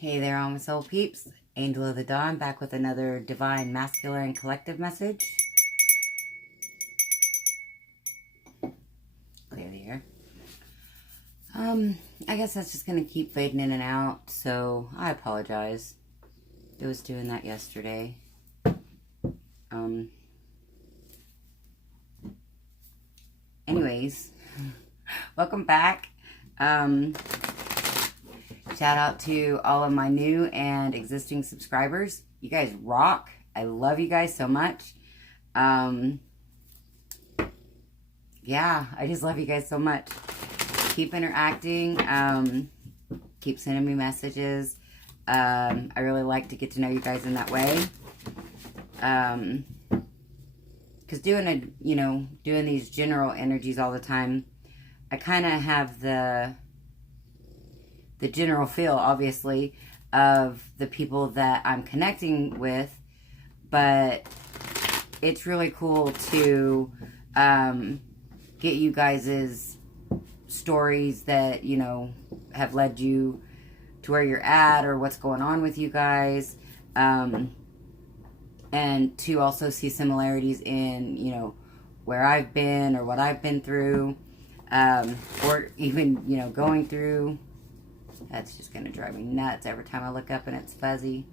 Hey there, all my soul peeps. Angel of the Dawn back with another divine, masculine, collective message. Clear the air. I guess that's just going to keep fading in and out, so I apologize. It was doing that yesterday. Anyways, welcome back. Shout out to all of my new and existing subscribers. You guys rock. I love you guys so much. Yeah, I just love you guys so much. Keep interacting. Keep sending me messages. I really like to get to know you guys in that way. Because doing these general energies all the time, I kind of have the general feel, obviously, of the people that I'm connecting with, but it's really cool to get you guys' stories that, have led you to where you're at or what's going on with you guys, and to also see similarities in, where I've been or what I've been through, or even, going through. That's just going to drive me nuts every time I look up and it's fuzzy.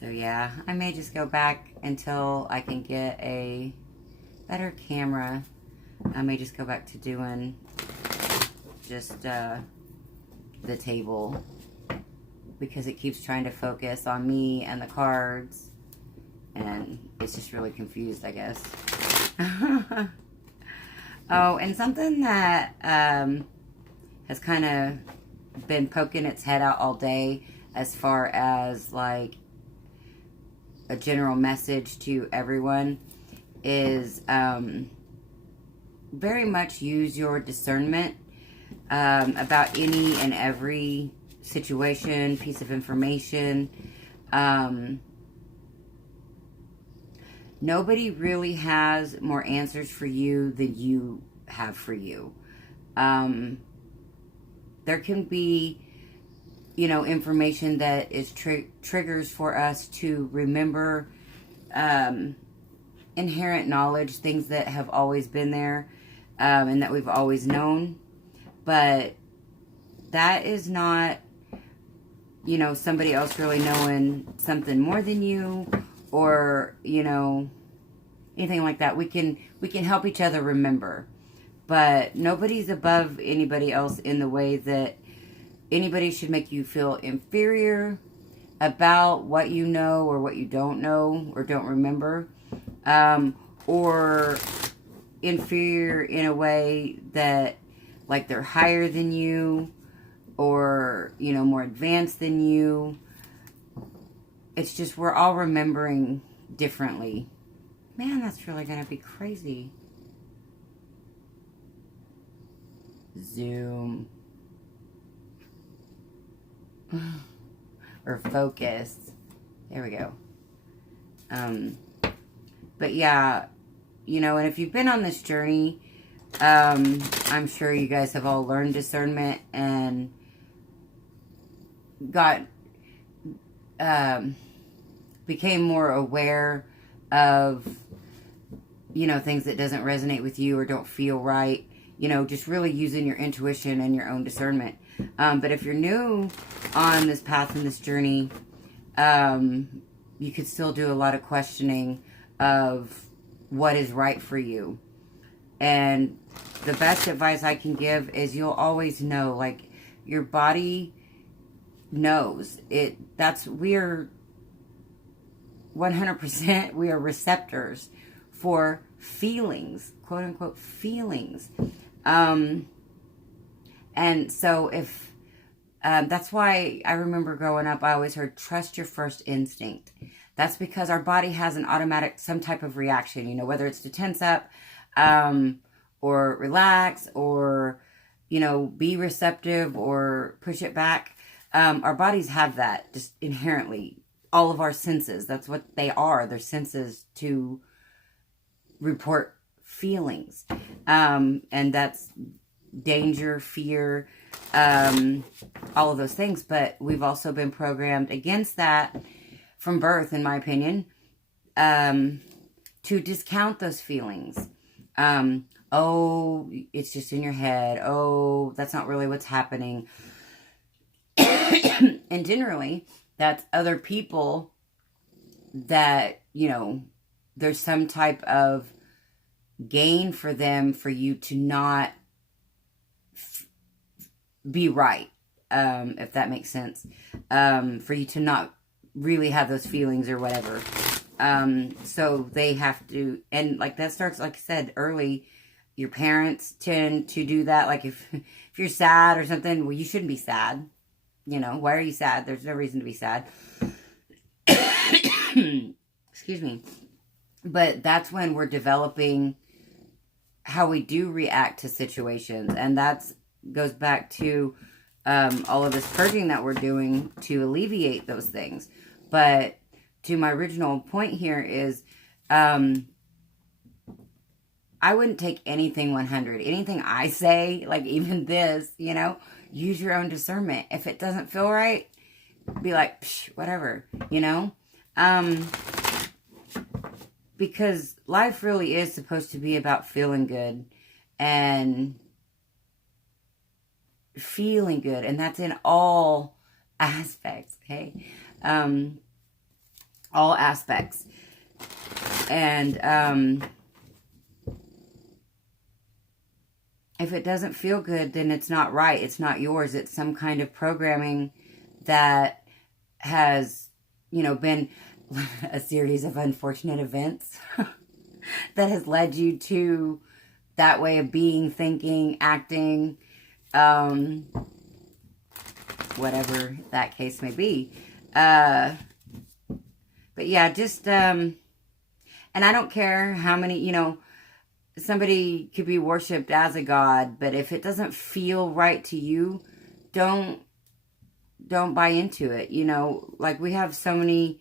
So yeah, I may just go back until I can get a better camera. I may just go back to doing just the table, because it keeps trying to focus on me and the cards, and it's just really confused, I guess. Oh, and something that has kind of been poking its head out all day, as far as like a general message to everyone, is very much use your discernment about any and every situation, piece of information. Nobody really has more answers for you than you have for you. There can be, information that is triggers for us to remember inherent knowledge, things that have always been there, and that we've always known. But that is not, somebody else really knowing something more than you, or, anything like that. We can help each other remember, but nobody's above anybody else in the way that anybody should make you feel inferior about what you know or what you don't know or don't remember, or inferior in a way that like they're higher than you, or, more advanced than you. It's just we're all remembering differently. Man, that's really going to be crazy. Zoom. Or focus. There we go. But yeah, and if you've been on this journey, I'm sure you guys have all learned discernment and became more aware of, things that doesn't resonate with you or don't feel right, just really using your intuition and your own discernment. But if you're new on this path and this journey, you could still do a lot of questioning of what is right for you. And the best advice I can give is you'll always know, like, your body knows it. We're 100%, we are receptors for feelings, quote unquote feelings. And so if, that's why I remember growing up, I always heard, trust your first instinct. That's because our body has an automatic, some type of reaction, whether it's to tense up, or relax, or, be receptive or push it back. Our bodies have that just inherently. All of our senses, that's what they are. They're senses to report feelings. And that's danger, fear, all of those things. But we've also been programmed against that from birth, in my opinion, to discount those feelings. Oh, it's just in your head. Oh, that's not really what's happening. And generally, that's other people that, there's some type of gain for them for you to not be right, if that makes sense. For you to not really have those feelings or whatever. So they have to, and like that starts, like I said, early. Your parents tend to do that. Like if you're sad or something, well, you shouldn't be sad. Why are you sad? There's no reason to be sad. Excuse me. But that's when we're developing how we do react to situations. And that's goes back to all of this purging that we're doing to alleviate those things. But to my original point here is, I wouldn't take anything 100. Anything I say, like even this, use your own discernment. If it doesn't feel right, be like, psh, whatever, because life really is supposed to be about feeling good and feeling good. And that's in all aspects, okay? All aspects. And, if it doesn't feel good, then it's not right. It's not yours. It's some kind of programming that has, been a series of unfortunate events that has led you to that way of being, thinking, acting, whatever that case may be. But yeah, just, and I don't care how many, somebody could be worshipped as a god, but if it doesn't feel right to you, don't buy into it. Like we have so many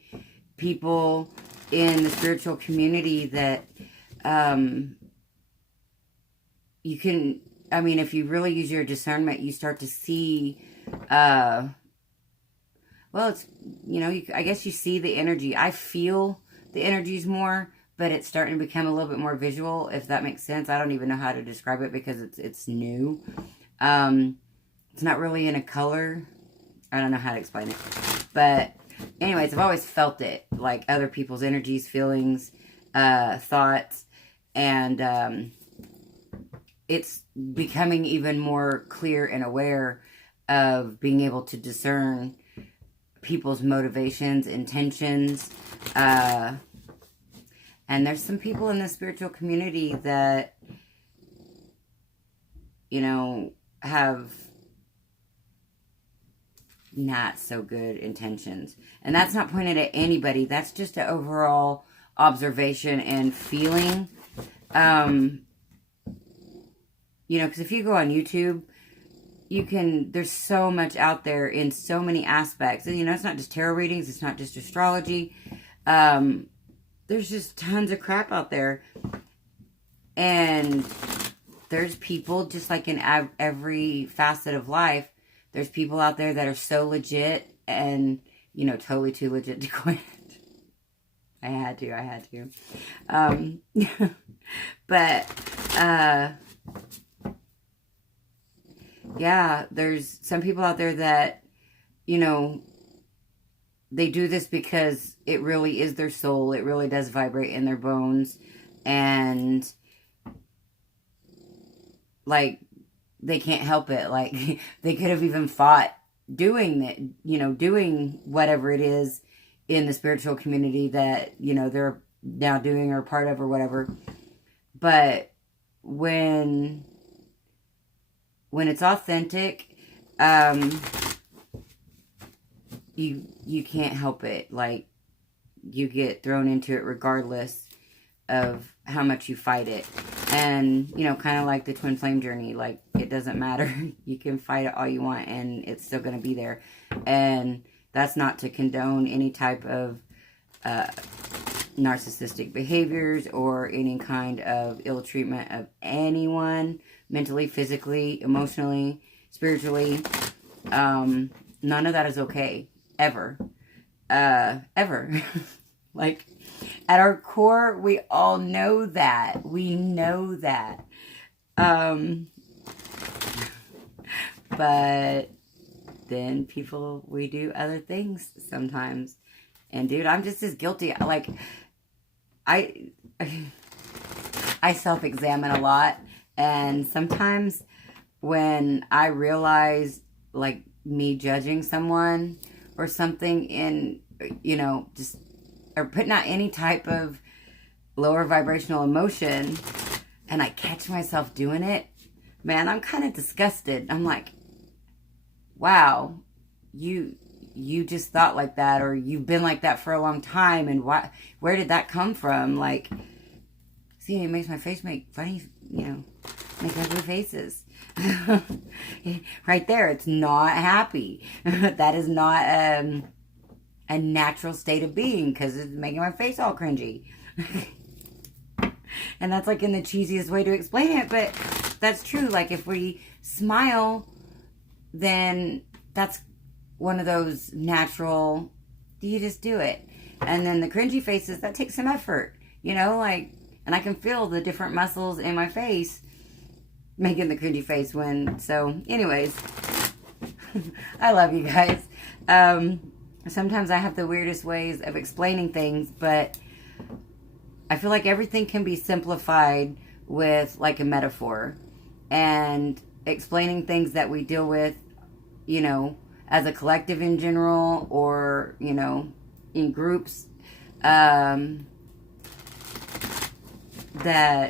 people in the spiritual community that you can, if you really use your discernment, you start to see, well, it's, I guess you see the energy. I feel the energies more, but it's starting to become a little bit more visual, if that makes sense. I don't even know how to describe it because it's new. It's not really in a color. I don't know how to explain it. But anyways, I've always felt it. Like other people's energies, feelings, thoughts. And it's becoming even more clear and aware of being able to discern people's motivations, intentions, and there's some people in the spiritual community that, have not so good intentions. And that's not pointed at anybody. That's just an overall observation and feeling. Because if you go on YouTube, there's so much out there in so many aspects. And, it's not just tarot readings. It's not just astrology. There's just tons of crap out there. And there's people, just like in every facet of life, there's people out there that are so legit and, totally too legit to quit. I had to. But, yeah, there's some people out there that, they do this because it really is their soul. It really does vibrate in their bones. And, like, they can't help it. Like, they could have even fought doing it, doing whatever it is in the spiritual community that, they're now doing or part of or whatever. But when it's authentic, you can't help it. Like, you get thrown into it regardless of how much you fight it. And, kind of like the twin flame journey, like, it doesn't matter. You can fight it all you want and it's still going to be there. And that's not to condone any type of narcissistic behaviors or any kind of ill treatment of anyone, mentally, physically, emotionally, spiritually. None of that is okay. Ever. Ever. Like, at our core, we all know that. We know that. But then we do other things sometimes. And dude, I'm just as guilty. Like, I self-examine a lot. And sometimes when I realize, like, me judging someone or something in, just, or putting out any type of lower vibrational emotion, and I catch myself doing it, man, I'm kind of disgusted. I'm like, wow, you just thought like that, or you've been like that for a long time, and where did that come from? Like, see, it makes my face make funny, make ugly faces. Right there, it's not happy. That is not a natural state of being, because it's making my face all cringy. And that's like in the cheesiest way to explain it, but that's true. Like, if we smile, then that's one of those natural, you just do it. And then the cringy faces, that takes some effort, like, and I can feel the different muscles in my face making the cringy face so anyways, I love you guys. Sometimes I have the weirdest ways of explaining things, but I feel like everything can be simplified with like a metaphor, and explaining things that we deal with, as a collective in general, or, in groups, that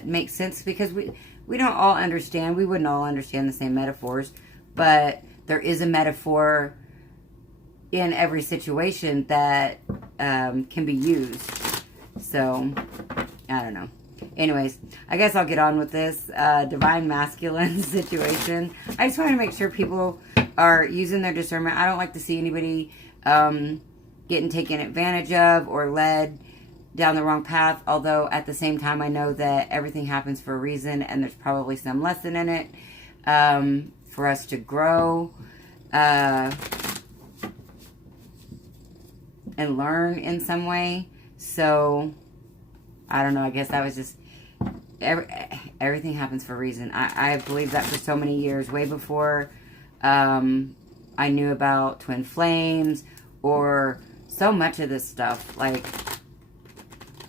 makes sense, because we don't all understand. We wouldn't all understand the same metaphors, but there is a metaphor in every situation that can be used. So, I don't know. Anyways, I guess I'll get on with this divine masculine situation. I just want to make sure people are using their discernment. I don't like to see anybody getting taken advantage of or led down the wrong path, although at the same time I know that everything happens for a reason, and there's probably some lesson in it for us to grow and learn in some way. So I don't know, I guess that was just everything happens for a reason. I believed that for so many years, way before I knew about twin flames or so much of this stuff. Like,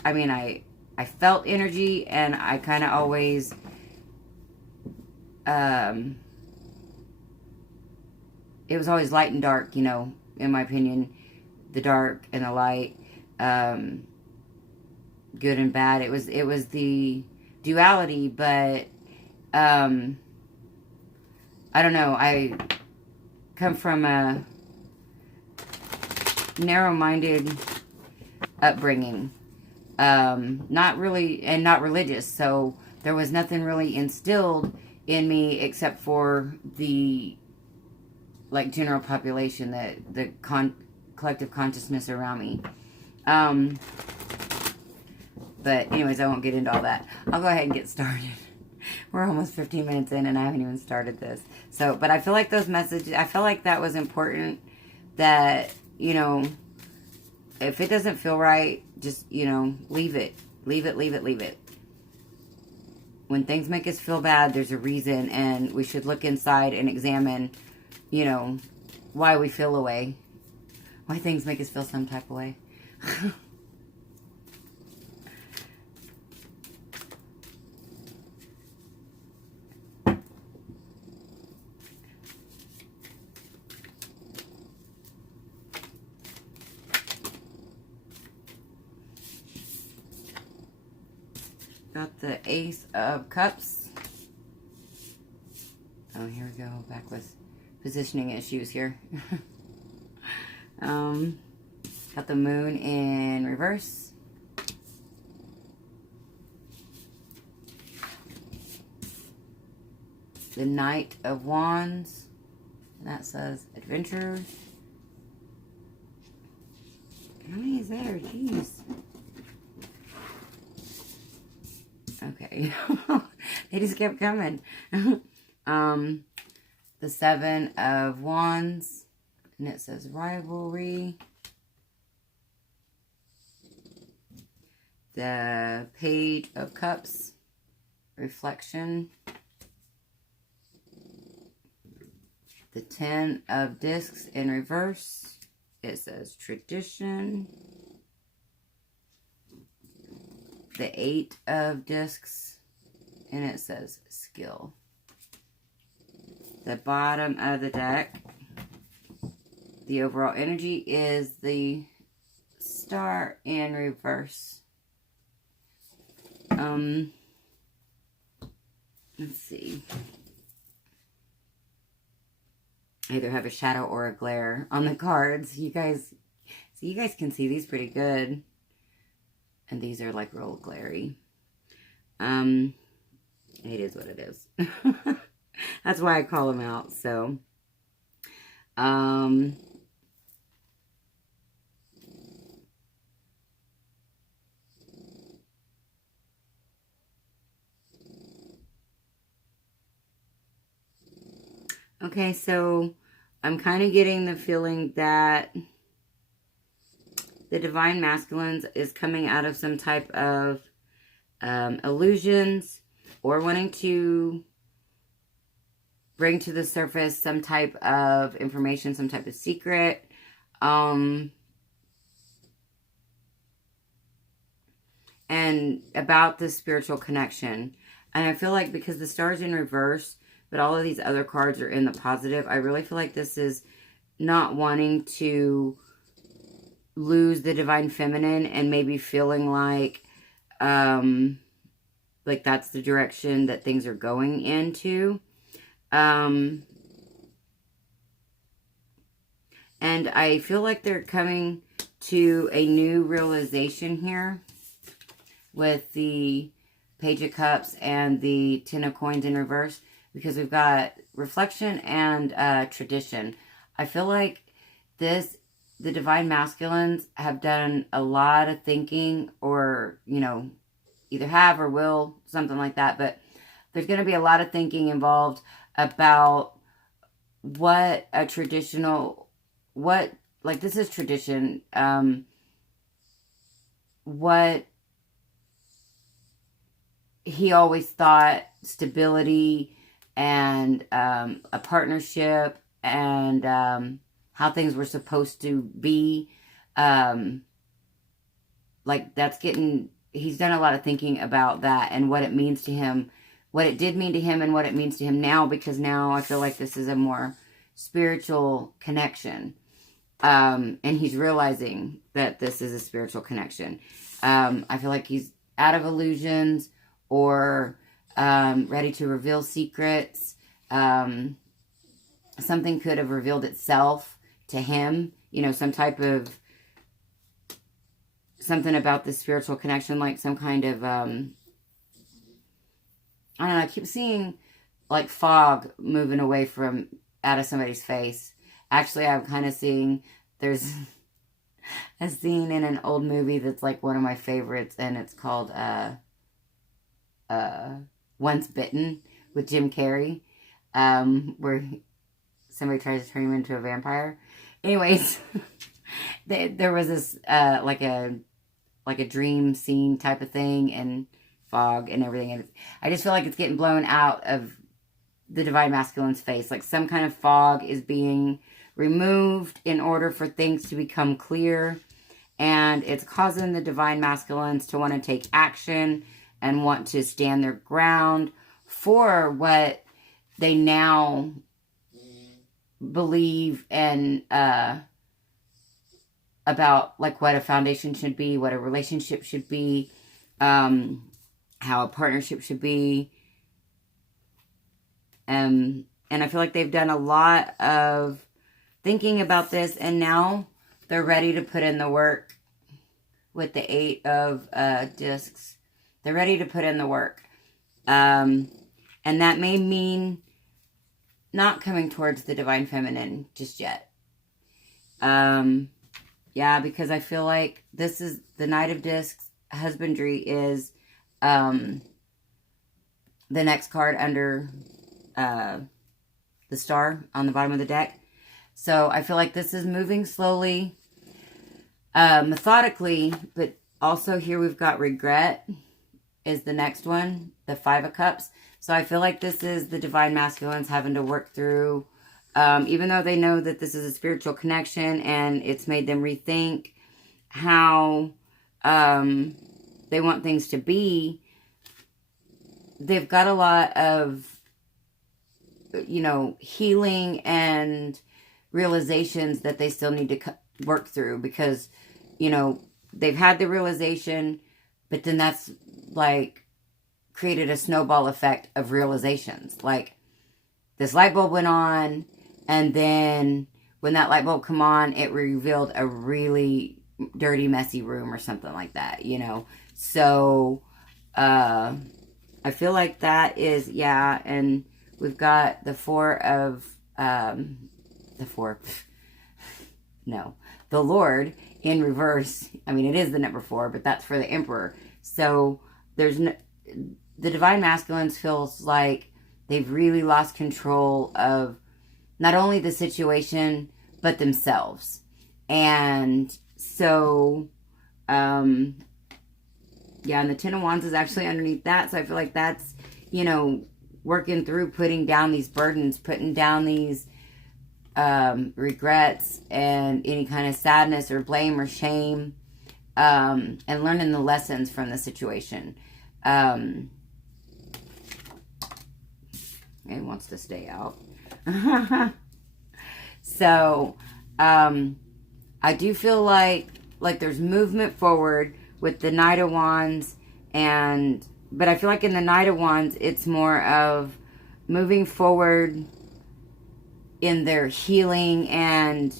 I mean, I felt energy, and I kind of always, it was always light and dark, in my opinion, the dark and the light, good and bad. It was the duality, but, I don't know, I come from a narrow-minded upbringing. Not really, and not religious, so there was nothing really instilled in me except for the, like, general population, the collective consciousness around me. But anyways, I won't get into all that. I'll go ahead and get started. We're almost 15 minutes in, and I haven't even started this. So, but I feel like those messages, I feel like that was important, that, if it doesn't feel right, just, leave it. Leave it, leave it, leave it. When things make us feel bad, there's a reason, and we should look inside and examine, why we feel a way. Why things make us feel some type of way. Got the Ace of Cups. Oh, here we go. Back with positioning issues here. Got the Moon in reverse. The Knight of Wands. And that says adventure. How many is there? Jeez. Okay. It just kept coming. The Seven of Wands, and it says rivalry. The Page of Cups, reflection. The Ten of Discs in reverse, it says tradition. The Eight of Discs, and it says skill. The bottom of the deck, the overall energy is the Star in reverse. Let's see. I either have a shadow or a glare on the cards. You guys can see these pretty good. And these are like real glary. It is what it is. That's why I call them out. So, okay, so I'm kind of getting the feeling that the Divine Masculines is coming out of some type of illusions or wanting to bring to the surface some type of information, some type of secret. And about this spiritual connection. And I feel like because the Star's in reverse, but all of these other cards are in the positive, I really feel like this is not wanting to lose the Divine Feminine and maybe feeling like that's the direction that things are going into. And I feel like they're coming to a new realization here with the Page of Cups and the Ten of Coins in reverse, because we've got reflection and tradition. I feel like the Divine Masculines have done a lot of thinking, or, either have or will, something like that. But there's going to be a lot of thinking involved about what a traditional, this is tradition, what he always thought stability and a partnership and how things were supposed to be. He's done a lot of thinking about that and what it means to him, what it did mean to him and what it means to him now, because now I feel like this is a more spiritual connection. And he's realizing that this is a spiritual connection. I feel like he's out of illusions or ready to reveal secrets. Something could have revealed itself to him, some type of something about the spiritual connection, like some kind of, I don't know, I keep seeing like fog moving away out of somebody's face. Actually, I'm kind of seeing, there's a scene in an old movie that's like one of my favorites, and it's called, Once Bitten with Jim Carrey, where somebody tries to turn him into a vampire. Anyways, there was this, like a dream scene type of thing, and fog and everything. And I just feel like it's getting blown out of the Divine Masculine's face. Like some kind of fog is being removed in order for things to become clear. And it's causing the Divine Masculines to want to take action and want to stand their ground for what they now believe and about like what a foundation should be, what a relationship should be, how a partnership should be. And I feel like they've done a lot of thinking about this, and now they're ready to put in the work with the Eight of Discs. They're ready to put in the work. And that may mean not coming towards the Divine Feminine just yet. Yeah, because I feel like this is the Knight of Discs. Husbandry is the next card under the star on the bottom of the deck. So I feel like this is moving slowly, methodically, but also here we've got regret is the next one, the Five of Cups. So I feel like this is the divine masculines having to work through, even though they know that this is a spiritual connection and it's made them rethink how they want things to be. They've got a lot of, healing and realizations that they still need to work through because, they've had the realization, but then that's like created a snowball effect of realizations. Like this light bulb went on, and then when that light bulb come on, it revealed a really dirty, messy room or something like that, So, I feel like that is, and we've got the the Lord in reverse. I mean, it is the number 4, but that's for the Emperor. So the divine masculines feels like they've really lost control of not only the situation, but themselves. And so, and the Ten of Wands is actually underneath that. So I feel like that's, working through putting down these burdens, putting down these regrets and any kind of sadness or blame or shame, and learning the lessons from the situation. It wants to stay out. So, I do feel like there's movement forward with the Knight of Wands, but I feel like in the Knight of Wands, it's more of moving forward in their healing and,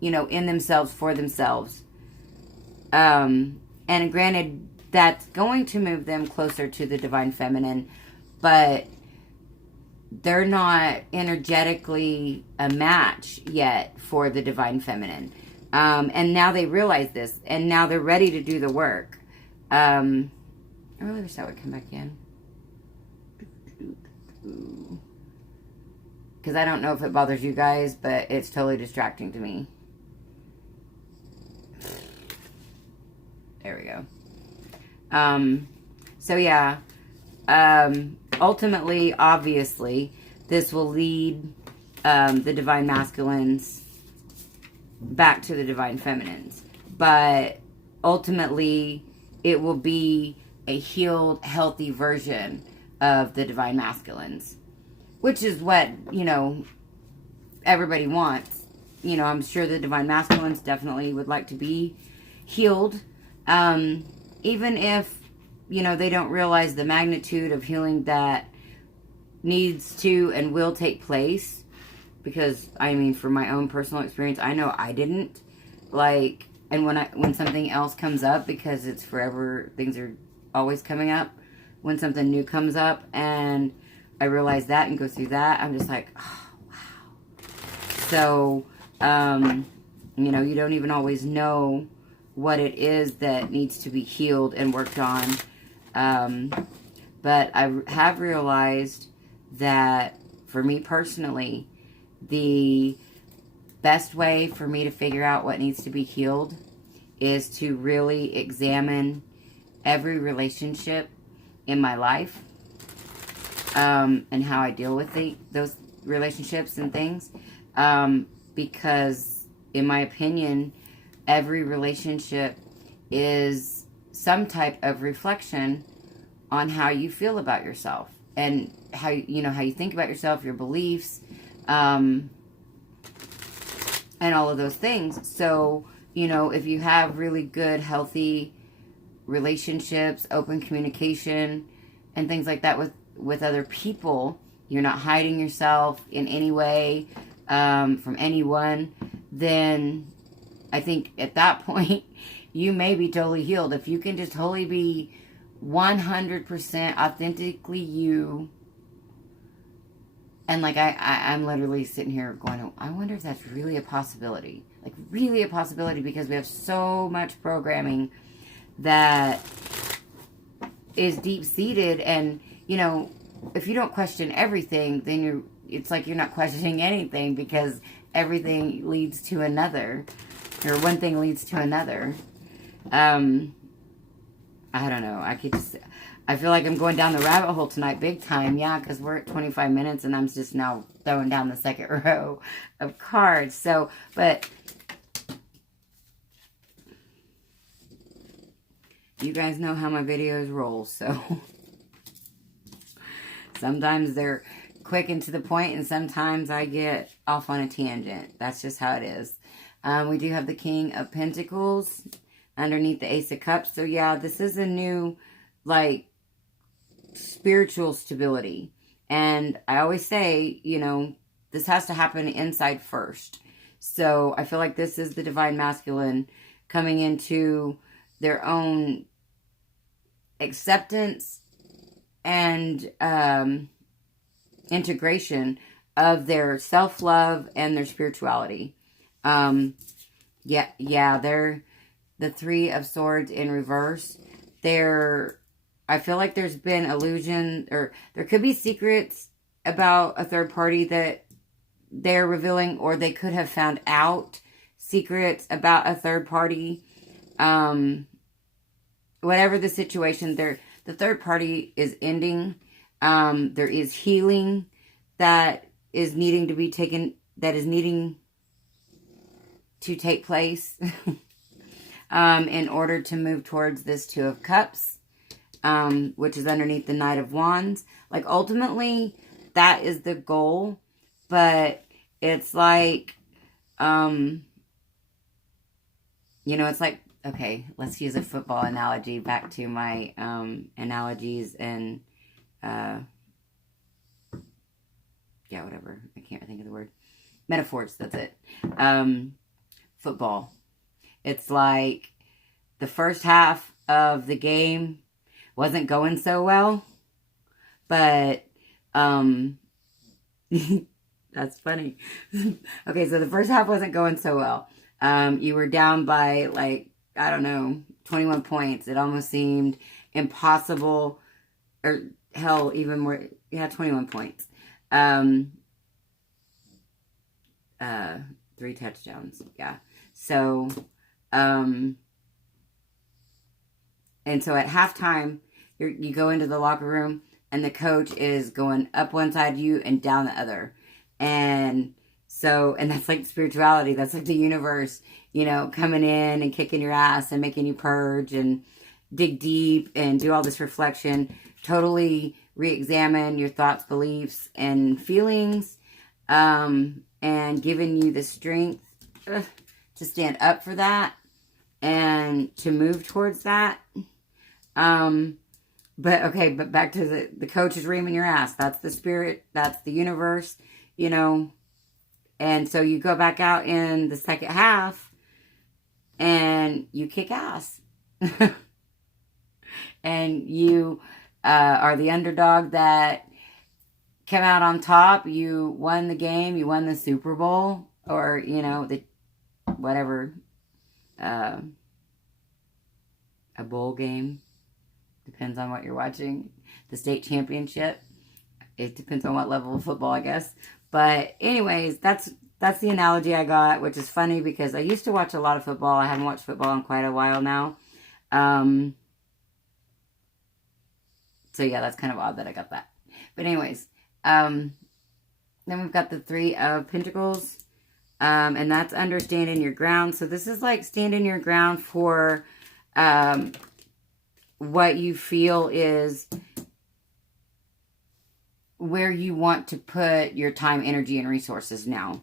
in themselves, for themselves. And granted, that's going to move them closer to the divine feminine, but they're not energetically a match yet for the divine feminine. And now they realize this, and now they're ready to do the work. I really wish that would come back in. Because I don't know if it bothers you guys, but it's totally distracting to me. There we go. So yeah. Ultimately, obviously, this will lead the divine masculines back to the divine feminines. But ultimately, it will be a healed, healthy version of the divine masculines. Which is what, everybody wants. I'm sure the divine masculines definitely would like to be healed. Even if, they don't realize the magnitude of healing that needs to and will take place. Because, for my own personal experience, I know I didn't. And when something else comes up, because it's forever, things are always coming up. When something new comes up and I realize that and go through that, I'm just like, oh, wow. So, you don't even always know what it is that needs to be healed and worked on. But I have realized that for me personally, the best way for me to figure out what needs to be healed is to really examine every relationship in my life, and how I deal with those relationships and things. Because in my opinion, every relationship is some type of reflection on how you feel about yourself and how you think about yourself, your beliefs, and all of those things. So, if you have really good, healthy relationships, open communication, and things like that with other people, you're not hiding yourself in any way from anyone, then I think at that point, you may be totally healed. If you can just totally be 100% authentically you. And I'm literally sitting here going, I wonder if that's really a possibility. Really a possibility, because we have so much programming that is deep-seated. And, if you don't question everything, then it's like you're not questioning anything, because everything leads to another, or one thing leads to another. I don't know. I feel like I'm going down the rabbit hole tonight big time. Yeah, because we're at 25 minutes and I'm just now throwing down the second row of cards. So, but you guys know how my videos roll, so sometimes they're quick and to the point, and sometimes I get off on a tangent. That's just how it is. We do have the King of Pentacles underneath the Ace of Cups. So yeah, this is a new, like, spiritual stability. And I always say, you know, this has to happen inside first. So I feel like this is the Divine Masculine coming into their own acceptance and integration of their self-love and their spirituality. Yeah, they're the Three of Swords in reverse. I feel like there's been illusion, or there could be secrets about a third party that they're revealing, or they could have found out secrets about a third party. Whatever the situation, the third party is ending. There is healing that is needing to take place in order to move towards this Two of Cups, which is underneath the Knight of Wands. Like, ultimately, that is the goal, but it's like, you know, it's like, okay, let's use a football analogy, back to my analogies and, yeah, whatever. I can't think of the word. Metaphors, that's it. Football. It's like the first half of the game wasn't going so well, but that's funny. Okay, so the first half wasn't going so well. You were down by, like, I don't know, 21 points. It almost seemed impossible, or hell, even more. Yeah, 21 points. 3 touchdowns. Yeah. So, and so at halftime, you go into the locker room and the coach is going up one side of you and down the other. And so, and that's like spirituality. That's like the universe, you know, coming in and kicking your ass and making you purge and dig deep and do all this reflection. Totally re-examine your thoughts, beliefs, and feelings. And giving you the strength to stand up for that and to move towards that. But back to the coach is reaming your ass. That's the spirit. That's the universe, you know. And so you go back out in the second half and you kick ass. And you are the underdog that came out on top. You won the game. You won the Super Bowl, or, you know, the whatever, a bowl game. Depends on what you're watching. The state championship. It depends on what level of football, I guess. But anyways, that's the analogy I got, which is funny because I used to watch a lot of football. I haven't watched football in quite a while now. So yeah, that's kind of odd that I got that. But anyways, then we've got the Three of Pentacles. And that's understanding your ground. So this is like standing your ground for what you feel is where you want to put your time, energy, and resources now.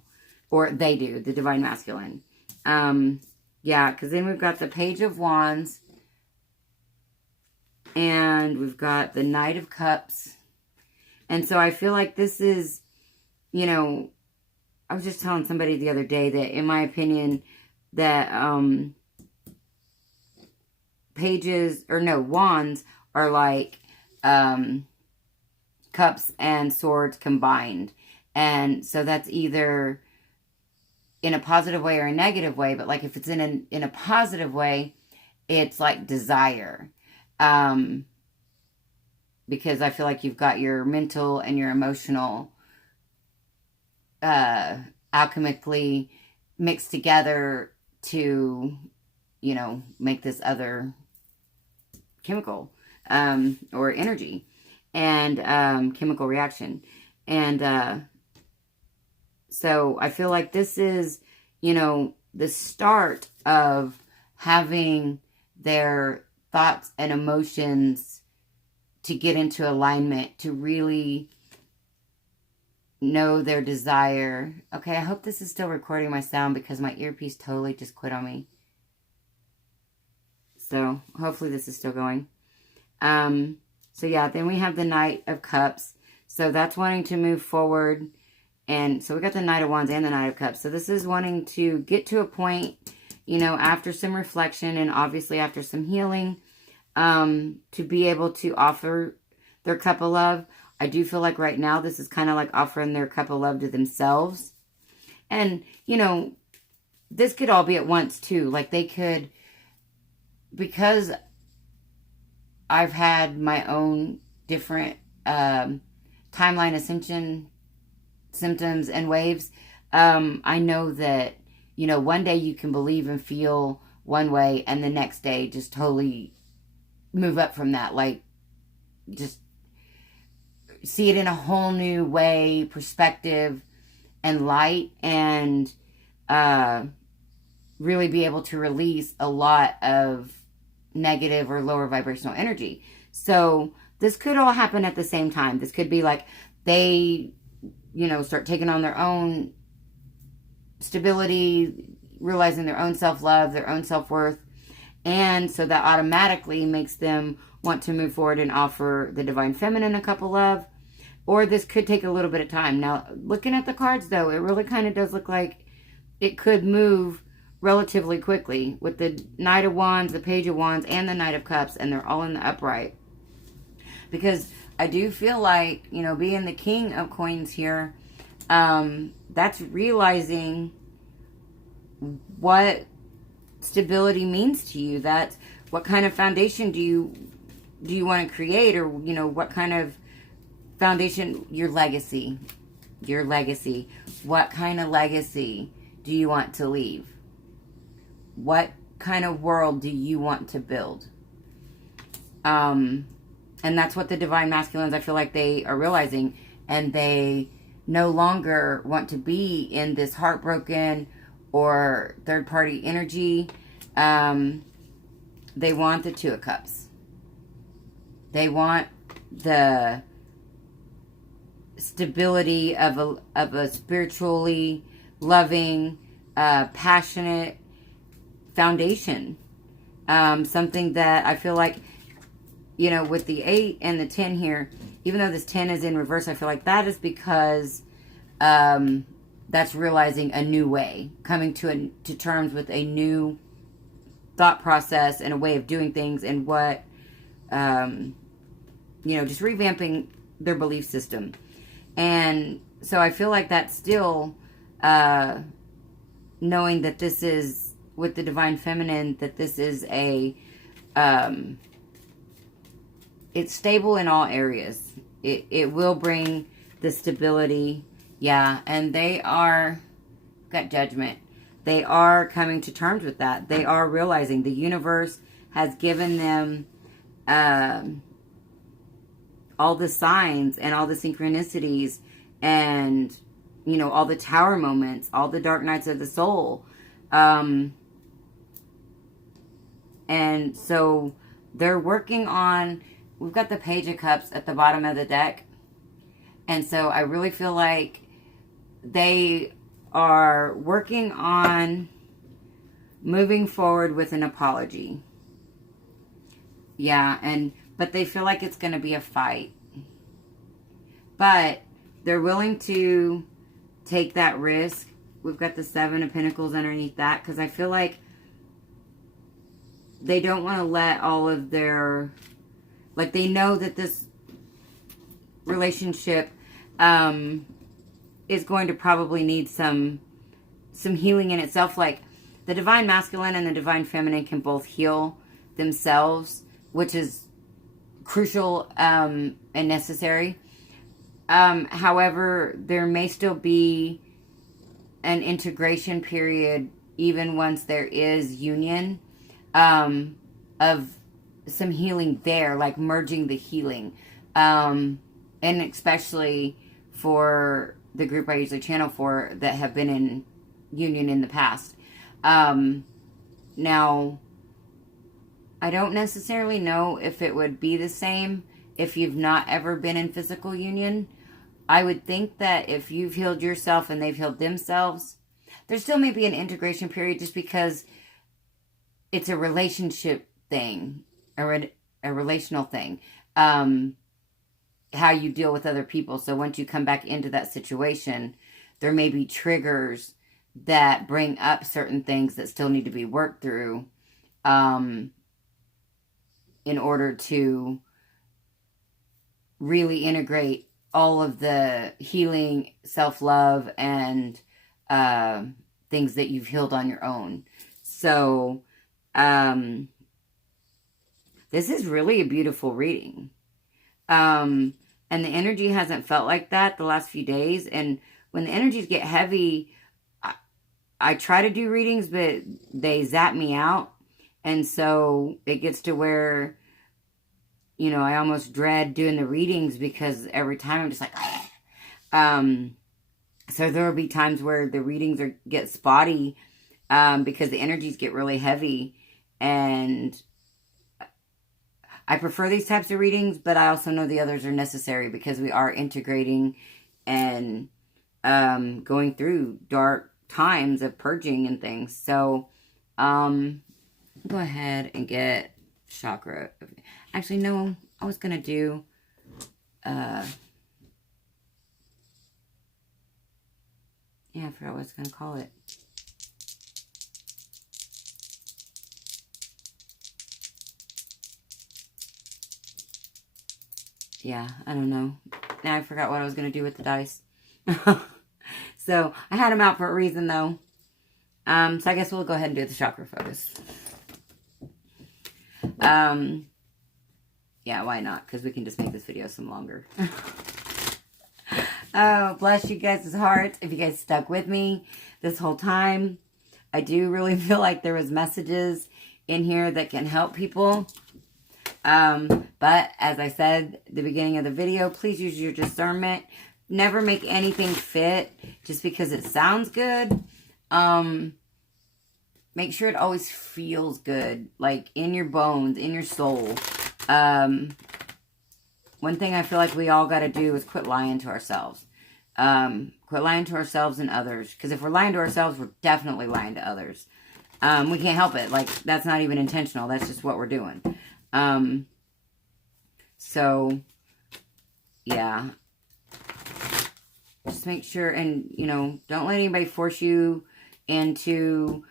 Or they do, the Divine Masculine. Yeah, because then we've got the Page of Wands. And we've got the Knight of Cups. And so I feel like this is, you know, I was just telling somebody the other day that, in my opinion, that wands are like cups and swords combined. And so that's either in a positive way or a negative way. But like if it's in a positive way, it's like desire. because I feel like you've got your mental and your emotional alchemically mixed together to, you know, make this other chemical or energy and chemical reaction. And so I feel like this is, you know, the start of having their thoughts and emotions to get into alignment, to really know their desire. Okay, I hope this is still recording my sound because my earpiece totally just quit on me. So hopefully this is still going. So yeah, then we have the Knight of Cups. So that's wanting to move forward. And so we got the Knight of Wands and the Knight of Cups. So this is wanting to get to a point, you know, after some reflection and obviously after some healing, to be able to offer their cup of love. I do feel like right now this is kind of like offering their cup of love to themselves. And, you know, this could all be at once too. Like they could, because I've had my own different timeline ascension symptoms and waves. I know that, you know, one day you can believe and feel one way and the next day just totally move up from that. Like just see it in a whole new way, perspective and light, and really be able to release a lot of negative or lower vibrational energy. So this could all happen at the same time. This could be like they, you know, start taking on their own stability, realizing their own self-love, their own self-worth. And so that automatically makes them want to move forward and offer the Divine Feminine a cup of love. Or this could take a little bit of time. Now, looking at the cards, though, it really kind of does look like it could move relatively quickly with the Knight of Wands, the Page of Wands, and the Knight of Cups, and they're all in the upright. Because I do feel like, you know, being the King of Coins here, that's realizing what stability means to you. That's what kind of foundation do you want to create, or, you know, what kind of foundation, your legacy. What kind of legacy do you want to leave? What kind of world do you want to build? And that's what the Divine Masculines, I feel like they are realizing, and they no longer want to be in this heartbroken or third-party energy. They want the Two of Cups. They want the stability of a spiritually loving, passionate foundation. Something that I feel like, you know, with the 8 and the 10 here, even though this 10 is in reverse, I feel like that is because that's realizing a new way, coming to terms with a new thought process and a way of doing things, and what, you know, just revamping their belief system. And so I feel like that's still knowing that this is, with the Divine Feminine, that this is a, it's stable in all areas. It will bring the stability. Yeah, and they are, got Judgment. They are coming to terms with that. They are realizing the universe has given them all the signs and all the synchronicities and, you know, all the tower moments, all the dark nights of the soul. And so they're working on, we've got the Page of Cups at the bottom of the deck. And so I really feel like they are working on moving forward with an apology. Yeah, but they feel like it's going to be a fight. But they're willing to take that risk. We've got the 7 of Pentacles underneath that, because I feel like they don't want to let all of their, like, they know that this relationship is going to probably need some healing in itself. Like, the Divine Masculine and the Divine Feminine can both heal themselves, which is crucial and necessary. However, there may still be an integration period even once there is union of some healing there, like merging the healing. And especially for the group I usually channel for that have been in union in the past. Now, I don't necessarily know if it would be the same if you've not ever been in physical union. I would think that if you've healed yourself and they've healed themselves, there still may be an integration period just because it's a relationship thing, or a relational thing. How you deal with other people. So once you come back into that situation, there may be triggers that bring up certain things that still need to be worked through in order to really integrate all of the healing, self-love, and things that you've healed on your own. So, this is really a beautiful reading. And the energy hasn't felt like that the last few days. And when the energies get heavy, I try to do readings, but they zap me out. And so it gets to where, you know, I almost dread doing the readings because every time I'm just like, so there will be times where the readings get spotty because the energies get really heavy. And I prefer these types of readings, but I also know the others are necessary because we are integrating and going through dark times of purging and things. So, go ahead and get chakra. Actually, no, I was going to do, yeah, I forgot what I was going to call it. Yeah, I don't know. Now I forgot what I was going to do with the dice. So, I had them out for a reason, though. So, I guess we'll go ahead and do the chakra focus. Yeah, why not? Because we can just make this video some longer. Oh, bless you guys' hearts. If you guys stuck with me this whole time, I do really feel like there was messages in here that can help people. But as I said at the beginning of the video, please use your discernment. Never make anything fit just because it sounds good. Make sure it always feels good, like in your bones, in your soul. One thing I feel like we all got to do is quit lying to ourselves. Quit lying to ourselves and others. Because if we're lying to ourselves, we're definitely lying to others. We can't help it. Like, that's not even intentional. That's just what we're doing. So, yeah. Just make sure, and, you know, don't let anybody force you into,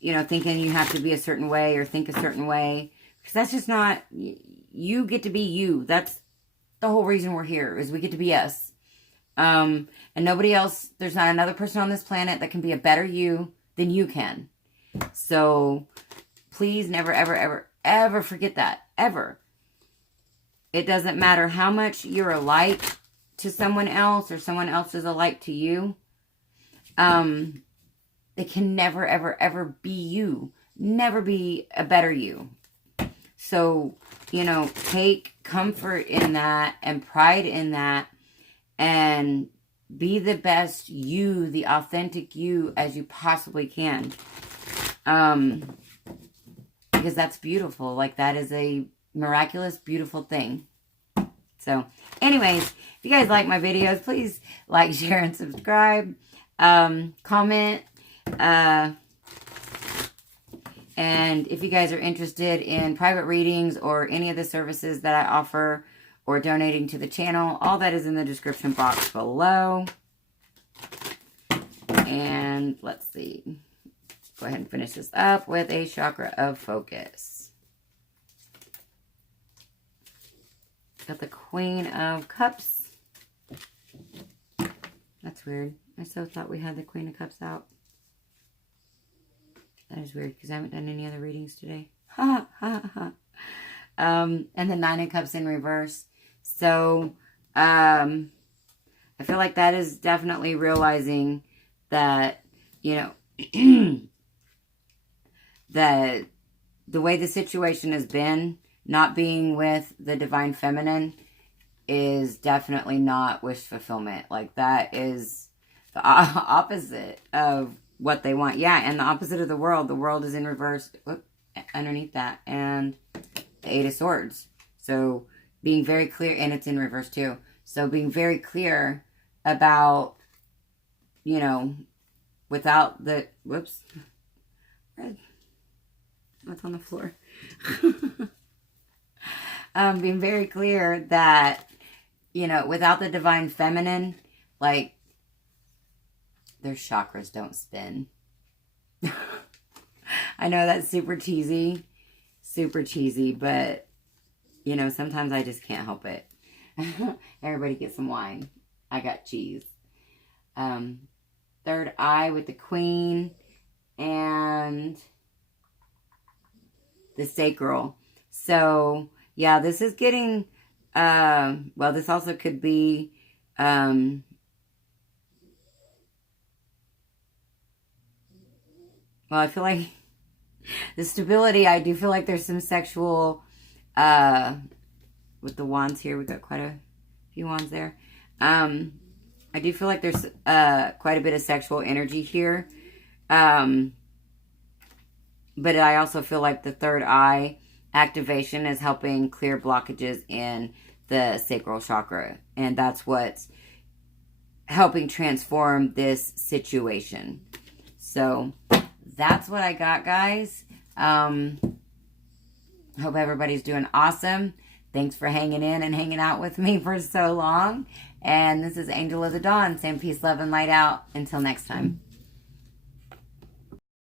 you know, thinking you have to be a certain way or think a certain way. Because that's just not, you get to be you. That's the whole reason we're here, is we get to be us. And nobody else, there's not another person on this planet that can be a better you than you can. So, please never, ever, ever, ever forget that. Ever. It doesn't matter how much you're alike to someone else or someone else is alike to you. It can never, ever, ever be you. Never be a better you. So, you know, take comfort in that and pride in that and be the best you, the authentic you as you possibly can. Because that's beautiful. Like, that is a miraculous, beautiful thing. So, anyways, if you guys like my videos, please like, share, and subscribe. Comment. And if you guys are interested in private readings or any of the services that I offer or donating to the channel, all that is in the description box below. And let's see. Go ahead and finish this up with a chakra of focus. Got the Queen of Cups. That's weird. I so thought we had the Queen of Cups out. That is weird because I haven't done any other readings today. Ha ha ha. And the Nine of Cups in reverse. So, I feel like that is definitely realizing that, you know, that the way the situation has been, not being with the Divine Feminine is definitely not wish fulfillment. Like, that is the opposite of what they want. Yeah, and the opposite of the world. The world is in reverse. Whoop, underneath that. And the Eight of Swords. So, being very clear, and it's in reverse too. So, being very clear about, you know, without the, whoops, what's on the floor? Being very clear that, you know, without the Divine Feminine, like, their chakras don't spin. I know that's super cheesy, but, you know, sometimes I just can't help it. Everybody get some wine. I got cheese. Third eye with the Queen and the sacral. So, yeah, this is getting, well, this also could be, well, I feel like the stability, I do feel like there's some sexual, with the wands here, we got quite a few wands there. I do feel like there's quite a bit of sexual energy here. But I also feel like the third eye activation is helping clear blockages in the sacral chakra. And that's what's helping transform this situation. So that's what I got, guys. Hope everybody's doing awesome. Thanks for hanging in and hanging out with me for so long. And this is Angel of the Dawn. Same peace, love, and light out. Until next time.